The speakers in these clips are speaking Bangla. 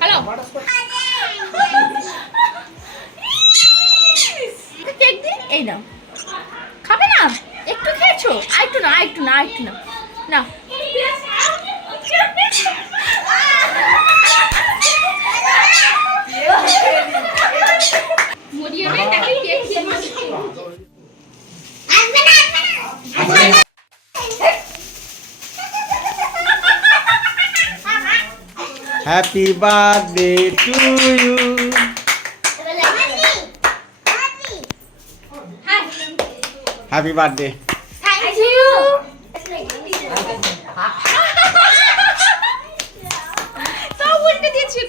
হ্যালো এই নাও। খাবে না? একটু খেয়েছো? আর একটু না আর একটু না আর একটু না না মরিয়ে নে, তাকে কেক খেয়ে নিচ্ছি। Happy birthday to you happy birthday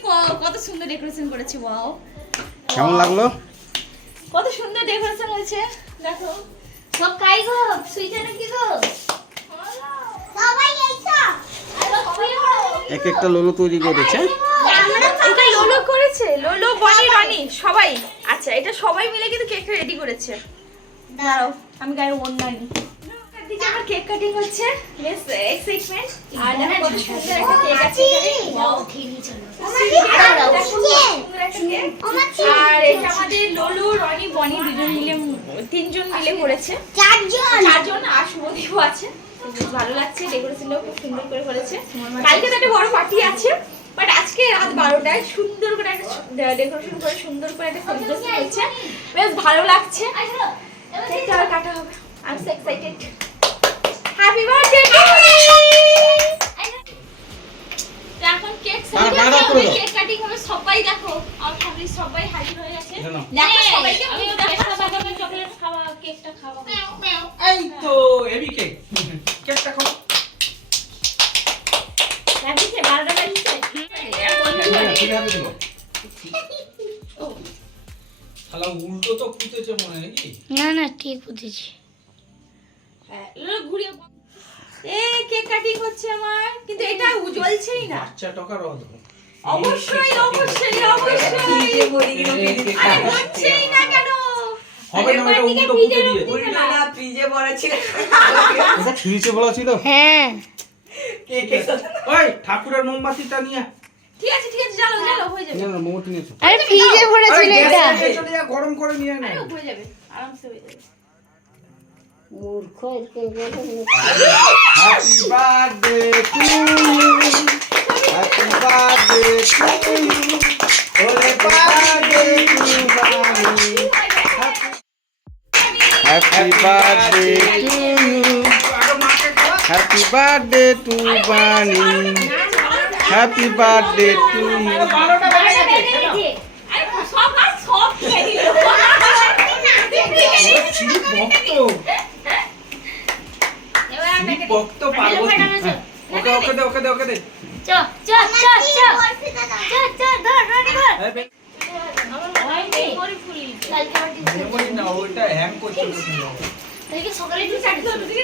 ক- কত সুন্দর ডেকোরেশন করেছি ওয়াও কেমন লাগল? কত সুন্দর ডেকোরেশন হয়েছে। দেখো। সব কাই গো সুইটা নাকি গো? এক একটা লোলো তৈরি করেছে। এটা লোলো করেছে লোলো বনি রনি সবাই। আচ্ছা এটা সবাই মিলে কিন্তু কেক রেডি করেছে। দাঁড়াও আমি গায়ে ওন্না নিই। দিকে আমার কেক কাটিং হচ্ছে। বেশ এক্সাইটমেন্ট আর দেখো কত সুন্দর একটা কেক আছে এখানে। আর এটা আমাদের লোলো রনি বনি দুজন মিলে তিনজন মিলে করেছে। চারজন। চারজন আর আছে। তো বেশ ভালো লাগছে ডেকোরেশনটাও খুব সুন্দর করে করেছে। কালকে তো একটা বড় পার্টি আছে বাট আজকে রাত বারোটায় সুন্দর করে একটা ডেকোরেশন করে সুন্দর করে একটা হয়েছে। বেশ ভালো লাগছে। কেকটা আর কাটা হবে I am so excited happy birthday এখন কেক। কেক কাটিং হবে সবাই দেখো আমার ফ্যামিলি সবাই হাজির হয়ে গেছে। দেখো সবাইকে আমি চকলেট খাওয়া কেকটা খাওয়া। এই তো হেভি কেক কেকটা খাও লাগিছে বারোটা লাগিছে শালা উল্টো তো পুঁতেছে মনে নাকি? না না ঠিক বুঝেছি হ্যাঁ, ঘুরিয়ে এ কেক কাটিং হচ্ছে আমার? কিন্তু এটা জ্বলছেই না। টকা রদ অবশ্যই অবশ্যই অবশ্যই। আরে হচ্ছেই না কেন? হবে না ওটা উল্টো পুঁতে দিয়েছে উল্টো না ফ্রিজে ভরা ছিল। এটা ফ্রিজে বলা ছিল? হ্যাঁ। ওই ঠাকুরের মোমবাতিটা নিয়ে। ঠিক আছে ঠিক আছে চলো চলো হয়ে যাবে। না না নিয়েছো আরে ফ্রিজে ভরা ছিল এটা। চলে যা গরম করে নিয়ে নে। আরে হয়ে যাবে আরামসে হয়ে যাবে। মূর্খ happy birthday birthday to Bunny happy birthday to ভক্ত পার্বতী ওকে ওকে দে ওকে দে ওকে দে চ চ চ চ চ চ ধর ধর ধর কালকে সকালে তুই চাটি টিউশন তো দিকে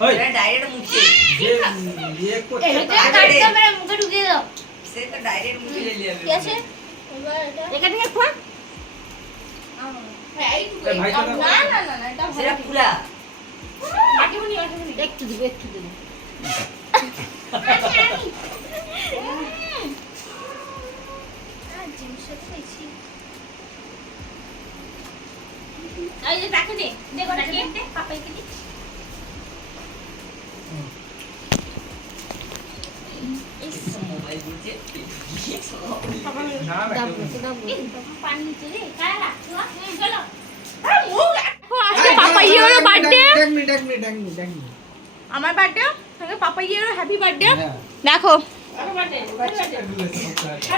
ডাইরেক্ট মুখে। যে ইয়ে মুখে ঢুকিয়ে দাও। সে তো ডাইরেক্ট মুখে লে লিয়ে কি আছে? লেখা টিকা খোয়া ভাই না। না না না এটা মাটিমণি একটু দিব একটু দিব। এই যে তাকে দে দে পাপাইকে দে আমার বার্থডে সঙ্গে পাপা ইয়েরো হ্যাপি বার্থডে হ্যাঁ। দেখো আচ্ছা,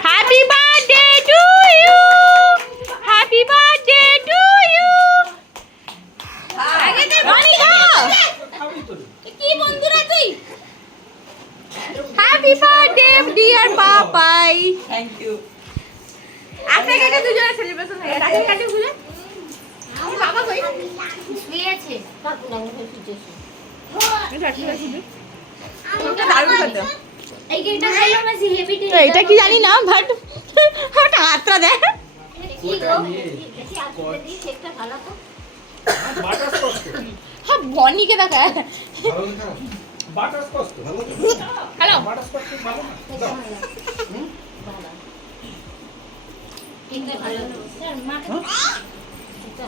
happy birthday to you happy birthday to you আগে দে বানি দাও খাবি তো কি বন্ধুরা তুই happy birthday dear papa thank you দুজনে সেলিব্রেশন কাটে বুঝে আমার বাবা কই শুয়েছে। এটা কি জানি না বাট ওটা হাতটা দেখি হ্যাঁ বনিকে দেখা বাটারস্কচ ভালো হ্যালো বাটারস্কচ ভালো না দাও। কেকটা ভালো স্যার মা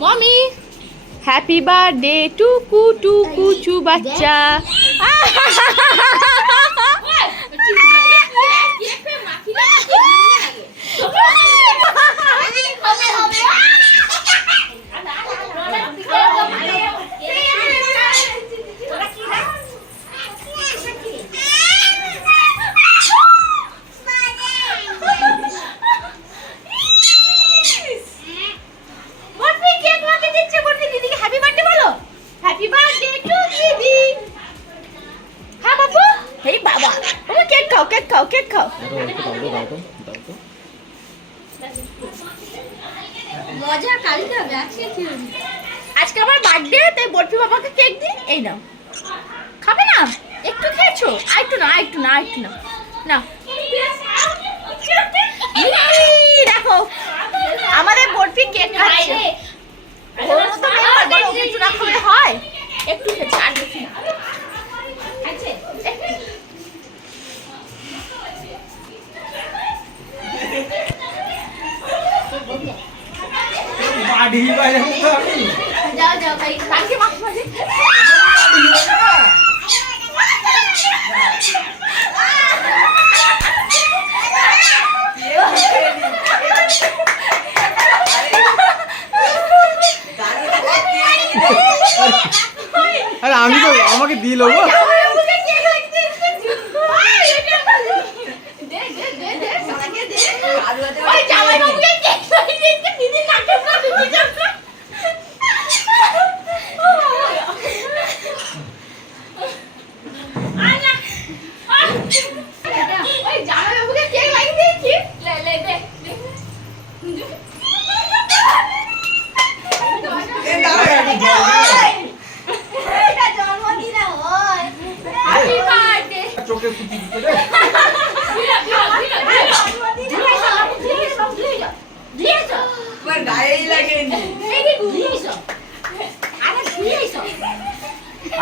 মমি হ্যাপি বার্থডে টুকু টুকু টু কুচু বাচ্চা বটমি কেক মাকে দিচ্ছে বটমি দিদিকে হ্যাপি বার্থডে বলো হ্যাপি বার্থডে টু দিদি হ্যাঁ বাবু এই বাবা তুমি কেক খাও কেক খাও। মজা কালকে হবে আজকে কি আজকে আমার বার্থডে তাই বটমি বাবাকে কেক দিই। এই নাও। খাবে না? একটু খেয়েছো? আর একটু না আর একটু না আর একটু না না দেখো আমাদের বরফি কেক খাচ্ছে। ওর মতো একটু না খাওয়ালে হয়? একটু খেয়েছে আর বেশি না। বাড়ি বাইরে মতো আমি যাও যাও ভাই কালকে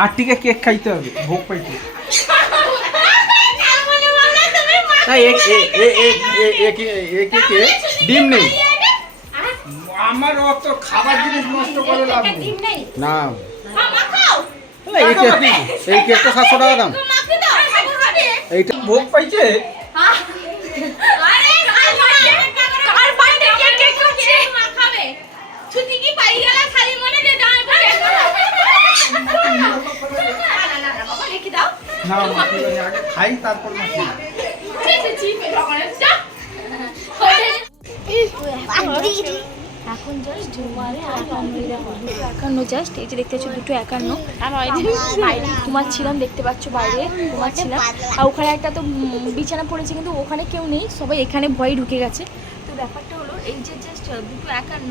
আর টিকে কেক খাইতে হবে ভোগ পাইতে না এ এ এ এ এ এ কে এ কে কে ডিম নেই আমার অত খাবার জিনিস নষ্ট করে লাভ নেই না এই কেক এই কেকটা সাতশো টাকা দাম এইটা ভোগ পাইছে না মাখি বানি আগে এখন জাস্ট একান্ন জাস্ট এই যে দেখতে পাচ্ছ দুটো একান্ন বাইরে ঘুমাচ্ছিলাম। দেখতে বাইরে আর ওখানে একটা তো বিছানা পড়েছে, কিন্তু ওখানে কেউ নেই, সবাই এখানে ভয়ে ঢুকে গেছে। তো ব্যাপারটা হলো, এই যে জাস্ট দুটো একান্ন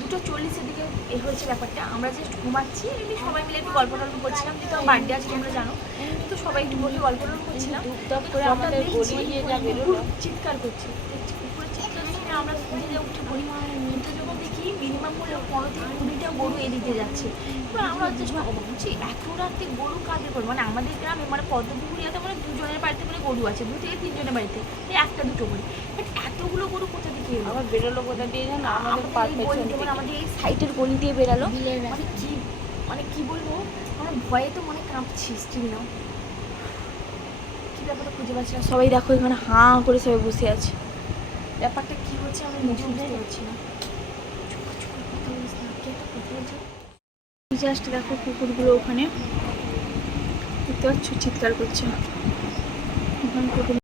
দুটো চল্লিশের দিকে এ হয়েছে ব্যাপারটা। আমরা জাস্ট ঘুমাচ্ছি এমনি সবাই মিলে একটু গল্প টল্প করছিলাম যেহেতু আমার বার্থডে আছে তোমরা জানো। তো সবাই একটু বসে গল্প টল্প করছিলাম। চিৎকার করছি। উপরে চিৎকার শুনে আমরা উঠে পড়ি কিন্তু যখন দেখি মিনিমাম হলে পনেরো থেকে কুড়িটা গরু এদিকে যাচ্ছে। এবার আমরা জাস্ট ভাবছি এত রাতে গরু কাজে করে মানে আমাদের গ্রামে মানে পদ্মপুকুরিয়াতে মানে দুজনের বাড়িতে মানে গরু আছে দু থেকে তিনজনের বাড়িতে একটা দুটো করে। বাট এতগুলো গরু কোথা থেকে এলো? আবার বেরোলো কোথা দিয়ে জানো? আমাদের আমাদের এই সাইটের গলি দিয়ে বেরালো মানে কি মানে কি বলব? আমার ভয়ে তো মনে কাঁপছি স্টিল নাও কি ব্যাপারটা খুঁজে পাচ্ছি না? সবাই দেখো এখানে হাঁ করে সবাই বসে আছে। ব্যাপারটা কি হচ্ছে আমি নিজে বুঝতে পারছি না। জাস্ট দেখো কুকুরগুলো ওখানে। দেখতে পাচ্ছ? চিৎকার করছে। ওখানে কুকুর